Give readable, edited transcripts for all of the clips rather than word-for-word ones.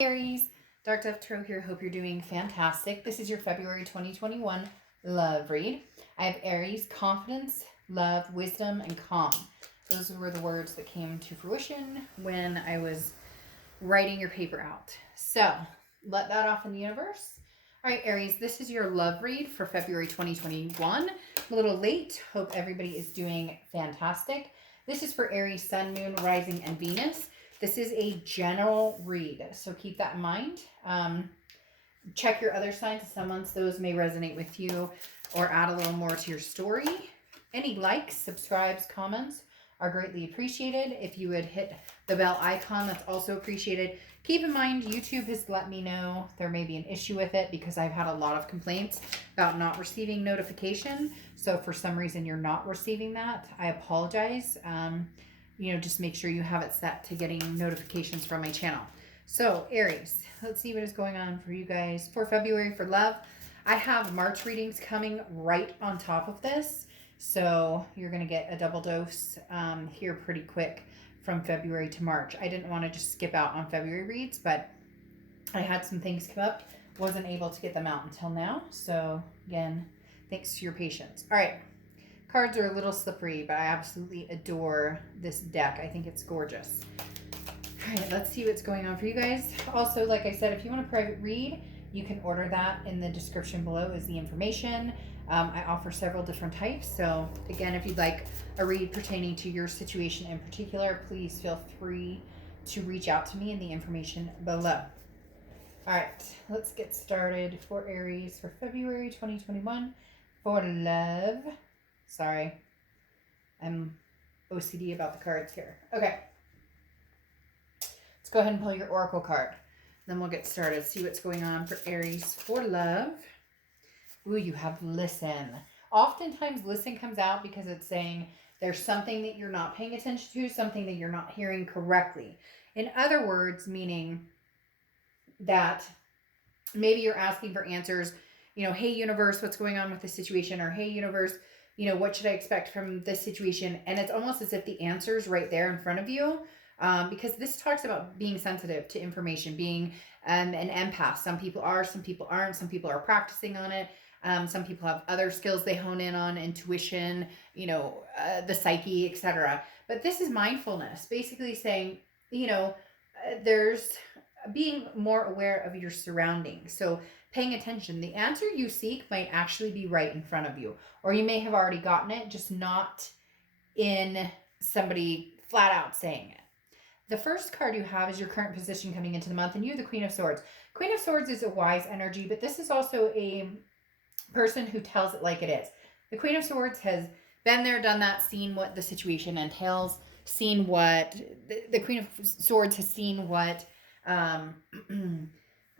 Aries, Dark Dove Tarot here. Hope you're doing fantastic. This is your February 2021 love read. I have Aries, confidence, love, wisdom, and calm. Those were the words that came to fruition when I was writing your paper out. So let that off in the universe. All right, Aries, this is your love read for February 2021. A little late. Hope everybody is doing fantastic. This is for Aries, Sun, Moon, Rising, and Venus. This is a general read, so keep that in mind. Check your other signs. Some months those may resonate with you or add a little more to your story. Any likes, subscribes, comments are greatly appreciated. If you would hit the bell icon, that's also appreciated. Keep in mind, YouTube has let me know there may be an issue with it because I've had a lot of complaints about not receiving notification. So if for some reason you're not receiving that, I apologize. Just make sure you have it set to getting notifications from my channel. So Aries, let's see what is going on for you guys for February for love. I have March readings coming right on top of this. So you're going to get a double dose here pretty quick from February to March. I didn't want to just skip out on February reads, but I had some things come up. Wasn't able to get them out until now. So again, thanks to your patience. All right. Cards are a little slippery, but I absolutely adore this deck. I think it's gorgeous. All right, let's see what's going on for you guys. Also, like I said, if you want a private read, you can order that. In the description below is the information. I offer several different types. So again, if you'd like a read pertaining to your situation in particular, please feel free to reach out to me in the information below. All right, let's get started for Aries for February 2021 for love. Sorry, I'm OCD about the cards here. Okay, let's go ahead and pull your Oracle card. Then we'll get started. See what's going on for Aries for love. Ooh, you have listen. Oftentimes listen comes out because it's saying there's something that you're not paying attention to, something that you're not hearing correctly. In other words, meaning that maybe you're asking for answers, hey, universe, what's going on with this situation? Or hey, universe, what should I expect from this situation? And it's almost as if the answer's right there in front of you. Because this talks about being sensitive to information, being an empath. Some people are, some people aren't. Some people are practicing on it. Some people have other skills they hone in on, intuition, the psyche, etc. But this is mindfulness, basically saying, there's being more aware of your surroundings. So paying attention. The answer you seek might actually be right in front of you, or you may have already gotten it, just not in somebody flat out saying it. The first card you have is your current position coming into the month, and you have the Queen of Swords. Queen of Swords is a wise energy, but this is also a person who tells it like it is. The Queen of Swords has been there, done that, seen what the situation entails, seen what the Queen of Swords has seen what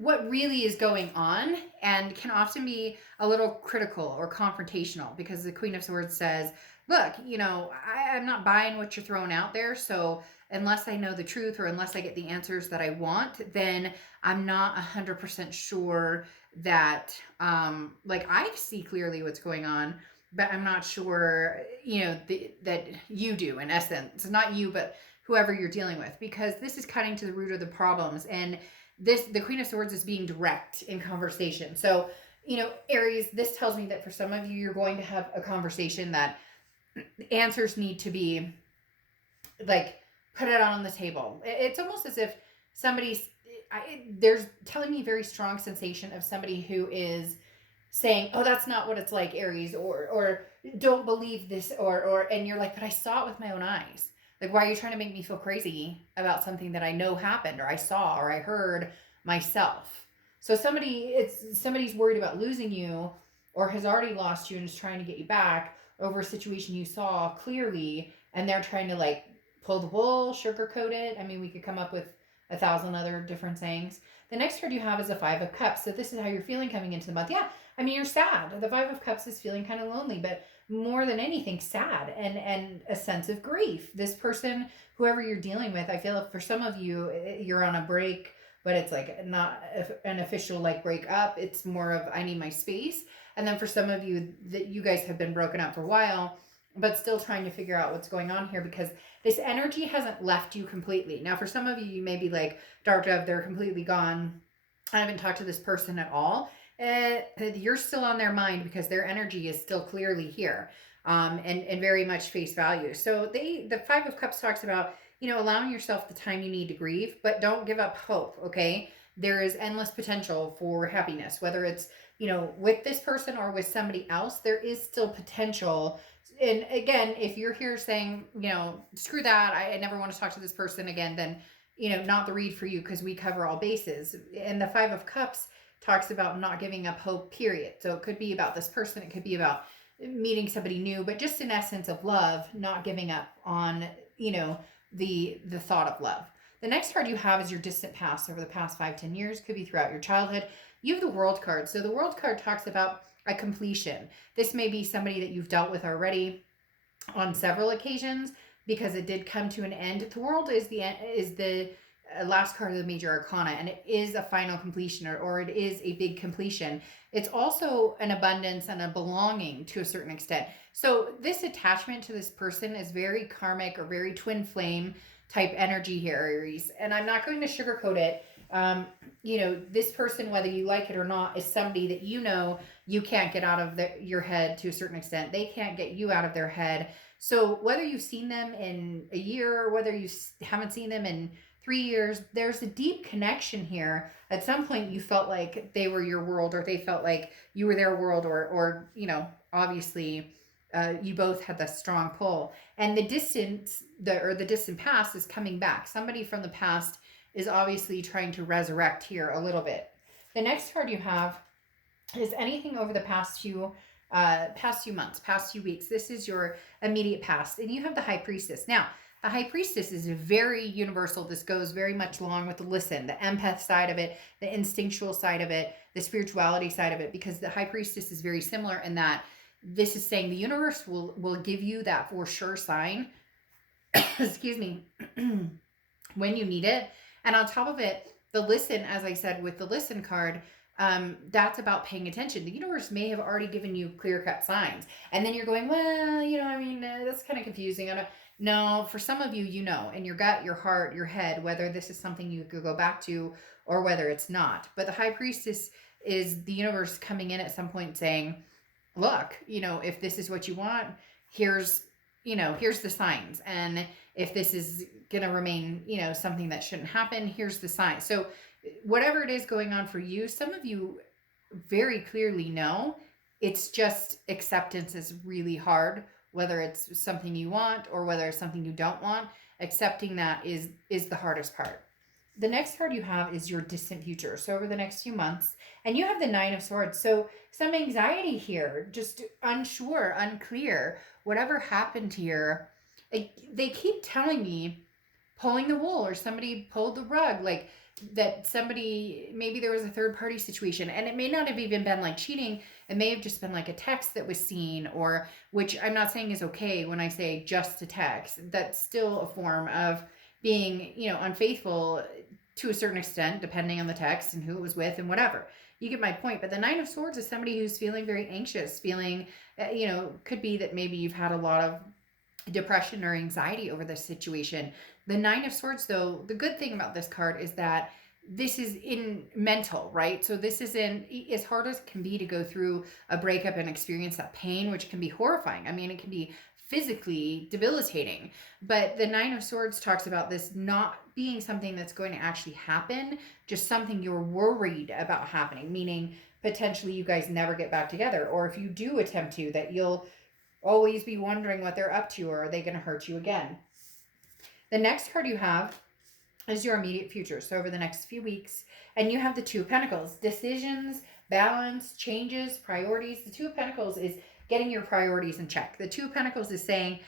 what really is going on, and can often be a little critical or confrontational because the Queen of Swords says, look, I'm not buying what you're throwing out there. So unless I know the truth or unless I get the answers that I want, then I'm not 100% sure that, I see clearly what's going on, but I'm not sure, that you do, in essence. Not you, but whoever you're dealing with, because this is cutting to the root of the problems. And the Queen of Swords is being direct in conversation. So, Aries, this tells me that for some of you, you're going to have a conversation that answers need to be put it on the table. It's almost as if there's telling me a very strong sensation of somebody who is saying, oh, that's not what it's like, Aries, or don't believe this, and you're like, but I saw it with my own eyes. Like, why are you trying to make me feel crazy about something that I know happened, or I saw, or I heard myself? So somebody's worried about losing you, or has already lost you and is trying to get you back over a situation you saw clearly, and they're trying to pull the wool, sugarcoat it. I mean, we could come up with 1,000 other different sayings. The next card you have is a Five of Cups. So this is how you're feeling coming into the month. Yeah, I mean, you're sad. The Five of Cups is feeling kind of lonely, but more than anything, sad and a sense of grief. This person, whoever you're dealing with, I feel like for some of you, you're on a break, but it's not an official break up. It's more of, I need my space. And then for some of you, that you guys have been broken up for a while, but still trying to figure out what's going on here, because this energy hasn't left you completely. Now, for some of you, you may be like, Dark Dove, they're completely gone. I haven't talked to this person at all. You're still on their mind because their energy is still clearly here, and very much face value. So the Five of Cups talks about, allowing yourself the time you need to grieve, but don't give up hope, okay? There is endless potential for happiness, whether it's, with this person or with somebody else, there is still potential. And again, if you're here saying, screw that, I never want to talk to this person again, then, not the read for you, because we cover all bases. And the Five of Cups talks about not giving up hope, period. So it could be about this person, it could be about meeting somebody new, but just in essence of love, not giving up on, the thought of love. The next card you have is your distant past, over the past 5-10 years, could be throughout your childhood. You have the World card. So the World card talks about a completion. This may be somebody that you've dealt with already on several occasions, because it did come to an end. The World is the last card of the major arcana, and it is a final completion, or it is a big completion. It's also an abundance and a belonging to a certain extent. So this attachment to this person is very karmic or very twin flame type energy here, Aries. And I'm not going to sugarcoat it. This person, whether you like it or not, is somebody that you can't get out of your head to a certain extent. They can't get you out of their head. So whether you've seen them in a year or whether you haven't seen them in 3 years, there's a deep connection here. At some point you felt like they were your world, or they felt like you were their world, or obviously you both had that strong pull. And the distant past is coming back. Somebody from the past is obviously trying to resurrect here a little bit. The next card you have is anything over the past few months, past few weeks. This is your immediate past, and you have the High Priestess. Now, the High Priestess is very universal. This goes very much along with the empath side of it, the instinctual side of it, the spirituality side of it, because the High Priestess is very similar in that this is saying the universe will give you that for sure sign, excuse me, when you need it. And on top of it, the listen, as I said with the listen card, that's about paying attention. The universe may have already given you clear-cut signs, and then you're going, well, that's kind of confusing. No, for some of you, in your gut, your heart, your head, whether this is something you could go back to or whether it's not. But the High Priestess is the universe coming in at some point saying, look, if this is what you want, here's the signs. And if this is going to remain, something that shouldn't happen, here's the sign. So whatever it is going on for you, some of you very clearly know it's just acceptance is really hard, whether it's something you want or whether it's something you don't want. Accepting that is the hardest part. The next card you have is your distant future. So over the next few months, and you have the Nine of Swords. So some anxiety here, just unsure, unclear, whatever happened here. They keep telling me pulling the wool, or somebody pulled the rug, like that somebody, maybe there was a third party situation, and it may not have even been like cheating. It may have just been like a text that was seen, or, which I'm not saying is okay when I say just a text. That's still a form of being, unfaithful to a certain extent, depending on the text and who it was with and whatever. You get my point. But the Nine of Swords is somebody who's feeling very anxious, feeling, could be that maybe you've had a lot of depression or anxiety over this situation. The Nine of Swords, though, the good thing about this card is that this is in mental, right? So this is in, as hard as it can be to go through a breakup and experience that pain, which can be horrifying. I mean, it can be physically debilitating. But the Nine of Swords talks about this not being something that's going to actually happen, just something you're worried about happening, meaning potentially you guys never get back together. Or if you do attempt to, that you'll always be wondering what they're up to, or are they going to hurt you again? The next card you have is your immediate future. So over the next few weeks, and you have the Two of Pentacles, decisions, balance, changes, priorities. The Two of Pentacles is getting your priorities in check. The Two of Pentacles is saying,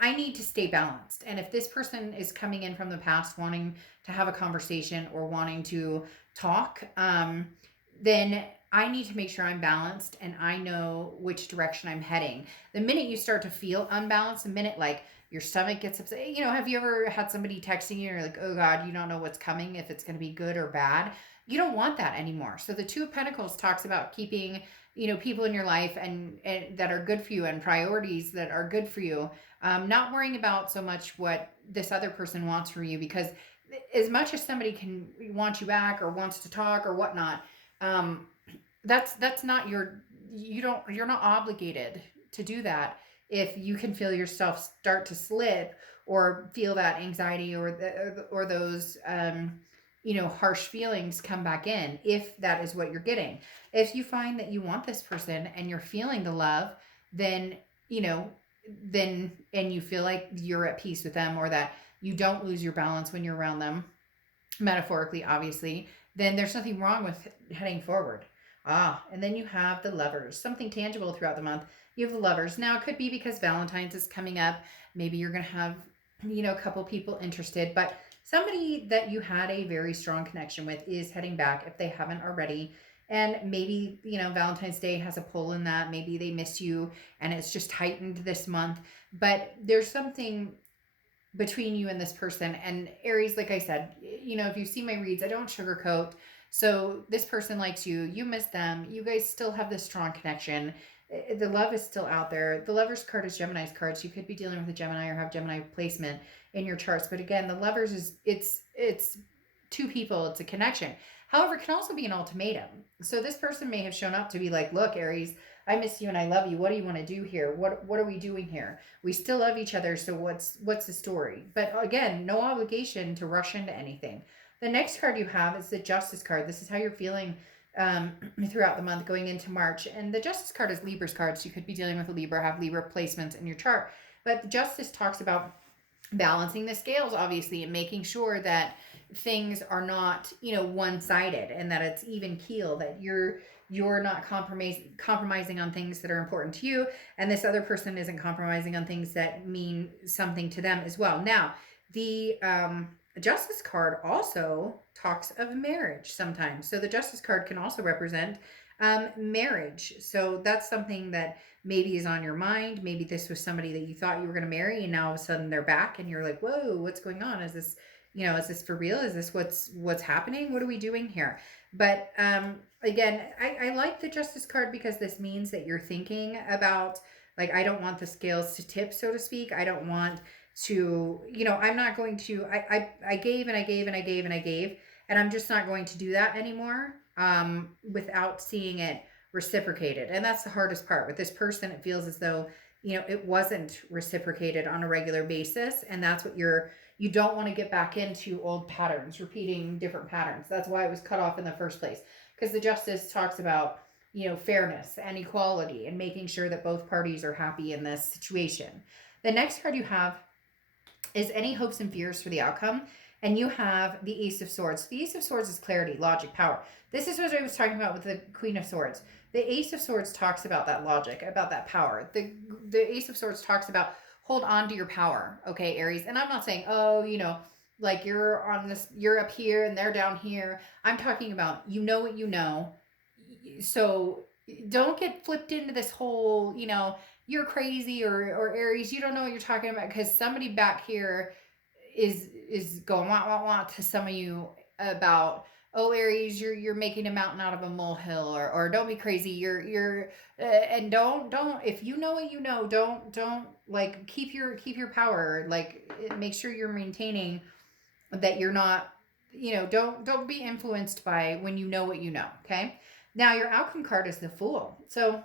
I need to stay balanced. And if this person is coming in from the past wanting to have a conversation or wanting to talk, then I need to make sure I'm balanced and I know which direction I'm heading. The minute you start to feel unbalanced, the minute like your stomach gets upset. You know, have you ever had somebody texting you and you're like, oh God, you don't know what's coming, if it's going to be good or bad? You don't want that anymore. So the Two of Pentacles talks about keeping, you know, people in your life and that are good for you, and priorities that are good for you. Not worrying about so much what this other person wants from you, because as much as somebody can want you back or wants to talk or whatnot, um, that's not you're not obligated to do that. If you can feel yourself start to slip, or feel that anxiety or those you know, harsh feelings come back in, if that is what you're getting. If you find that you want this person and you're feeling the love, then, you know, then, and you feel like you're at peace with them, or that you don't lose your balance when you're around them, metaphorically, obviously, then there's nothing wrong with heading forward. And then you have the Lovers, something tangible throughout the month. You have the Lovers. Now, it could be because Valentine's is coming up. Maybe you're going to have, you know, a couple people interested, but somebody that you had a very strong connection with is heading back, if they haven't already. And maybe, you know, Valentine's Day has a pull in that. Maybe they miss you and it's just heightened this month. But there's something between you and this person. And Aries, like I said, you know, if you see my reads, I don't sugarcoat. So this person likes you, you miss them, you guys still have this strong connection. The love is still out there. The Lovers card is Gemini's card, so you could be dealing with a Gemini or have Gemini placement in your charts. But again, the Lovers is it's two people, it's a connection. However, it can also be an ultimatum. So this person may have shown up to be like, look, Aries, I miss you and I love you. What do you want to do here? What are we doing here? We still love each other, so what's the story? But again, no obligation to rush into anything. The next card you have is the Justice card. This is how you're feeling throughout the month going into March. And the Justice card is Libra's card, so you could be dealing with a Libra, have Libra placements in your chart. But the Justice talks about balancing the scales, obviously, and making sure that things are not, you know, one-sided, and that it's even keel, that you're not compromising on things that are important to you, and this other person isn't compromising on things that mean something to them as well. Now, the Justice card also talks of marriage sometimes. So the Justice card can also represent marriage. So that's something that maybe is on your mind. Maybe this was somebody that you thought you were going to marry, and now all of a sudden they're back and you're like, whoa, what's going on? Is this, you know, is this for real? Is this what's happening? What are we doing here? But again, I like the Justice card because this means that you're thinking about, like, I don't want the scales to tip, so to speak. I don't want to, you know, I'm not going to, I gave and I gave and I gave and I gave, and I'm just not going to do that anymore without seeing it reciprocated. And that's the hardest part with this person. It feels as though, you know, it wasn't reciprocated on a regular basis. And that's what you don't want to get back into old patterns, repeating different patterns. That's why it was cut off in the first place. Because the Justice talks about, you know, fairness and equality and making sure that both parties are happy in this situation. The next card you have is any hopes and fears for the outcome. And you have the Ace of Swords. The Ace of Swords is clarity, logic, power. This is what I was talking about with the Queen of Swords. The Ace of Swords talks about that logic, about that power. The Ace of Swords talks about hold on to your power, okay, Aries? And I'm not saying, oh, you know, like you're on this, you're up here and they're down here. I'm talking about, you know what you know. So don't get flipped into this whole, you know, you're crazy, or Aries, you don't know what you're talking about, because somebody back here is going wah wah wah to some of you about, oh, Aries, you're making a mountain out of a molehill, or don't be crazy, you're and don't, if you know what you know, don't like keep your power, like make sure you're maintaining that you're not, you know, don't be influenced by when you know what you know. Okay, now your outcome card is the Fool. So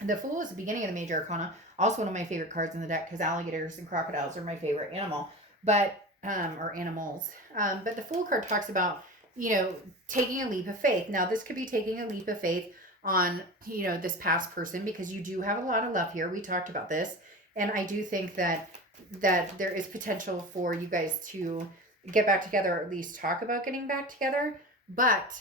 the Fool is the beginning of the major arcana, also one of my favorite cards in the deck, because alligators and crocodiles are my favorite animal, but or animals. But the Fool card talks about, you know, taking a leap of faith. Now, this could be taking a leap of faith on, you know, this past person, because you do have a lot of love here. We talked about this. And I do think that there is potential for you guys to get back together, or at least talk about getting back together. But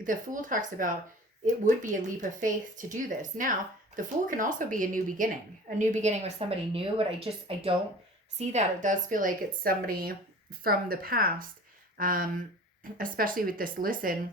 the Fool talks about it would be a leap of faith to do this. Now, the Fool can also be a new beginning with somebody new, but I don't see that. It does feel like it's somebody from the past, especially with this Listen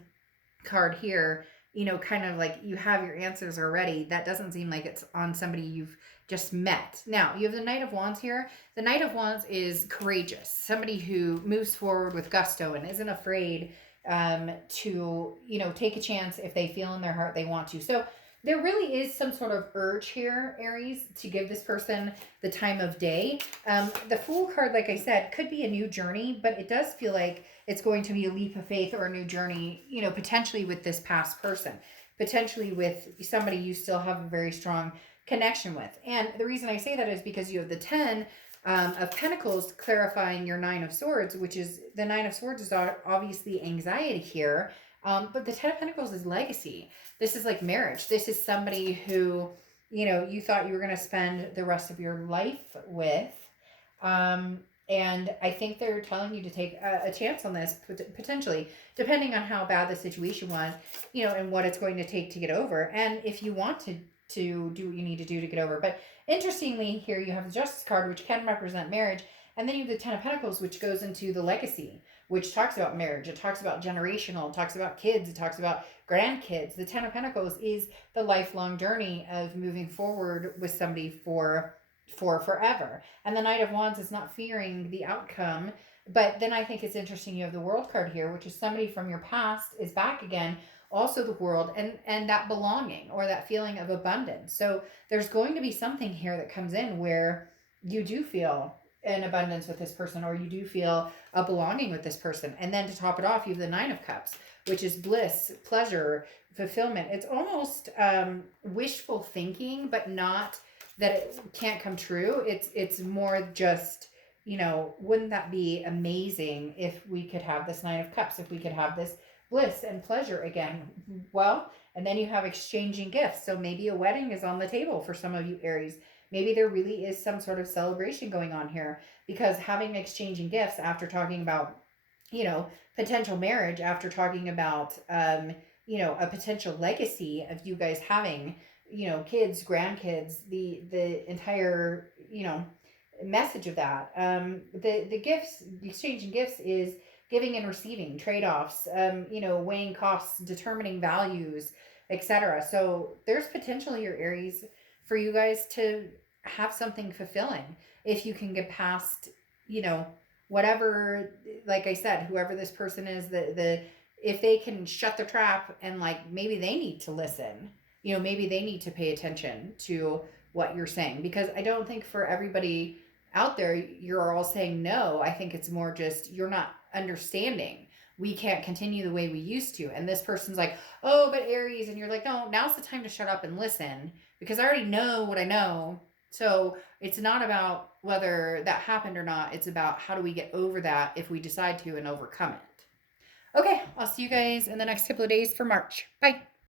card here. you know, kind of like you have your answers already. That doesn't seem like it's on somebody you've just met. Now, you have the Knight of Wands here. The Knight of Wands is courageous, somebody who moves forward with gusto and isn't afraid to, you know, take a chance if they feel in their heart they want to. So there really is some sort of urge here, Aries, to give this person the time of day. The Fool card, like I said, could be a new journey, but it does feel like it's going to be a leap of faith or a new journey, you know, potentially with this past person, potentially with somebody you still have a very strong connection with. And the reason I say that is because you have the 10 of Pentacles clarifying your Nine of Swords, which is the Nine of Swords is obviously anxiety here. But the 10 of Pentacles is legacy. This is like marriage. This is somebody who, you know, you thought you were going to spend the rest of your life with. And I think they're telling you to take a chance on this, potentially, depending on how bad the situation was, you know, and what it's going to take to get over. And if you want to do what you need to do to get over. But interestingly, here you have the Justice card, which can represent marriage. And then you have the 10 of Pentacles, which goes into the legacy, which talks about marriage. It talks about generational. It talks about kids. It talks about grandkids. The 10 of Pentacles is the lifelong journey of moving forward with somebody for forever. And the Knight of Wands is not fearing the outcome. But then I think it's interesting you have the World card here, which is somebody from your past is back again, also the World, and that belonging or that feeling of abundance. So there's going to be something here that comes in where you do feel an abundance with this person, or you do feel a belonging with this person. And then to top it off, you have the Nine of Cups, which is bliss, pleasure, fulfillment. It's almost wishful thinking, but not that it can't come true. It's more just, you know, wouldn't that be amazing if we could have this Nine of Cups, if we could have this bliss and pleasure again? Well, and then you have exchanging gifts. So maybe a wedding is on the table for some of you Aries. Maybe there really is some sort of celebration going on here, because having exchanging gifts after talking about, you know, potential marriage, after talking about, you know, a potential legacy of you guys having, you know, kids, grandkids, the entire, you know, message of that. The gifts, exchanging gifts is giving and receiving, trade-offs, you know, weighing costs, determining values, etc. So there's potential here, Aries, for you guys to have something fulfilling if you can get past, you know, whatever, like I said, whoever this person is, if they can shut the trap and like maybe they need to listen, you know, maybe they need to pay attention to what you're saying, because I don't think for everybody out there you're all saying no. I think it's more just you're not understanding. We can't continue the way we used to. And this person's like, oh, but Aries, and you're like, no, now's the time to shut up and listen, because I already know what I know. So it's not about whether that happened or not. It's about how do we get over that if we decide to and overcome it. Okay, I'll see you guys in the next couple of days for March. Bye.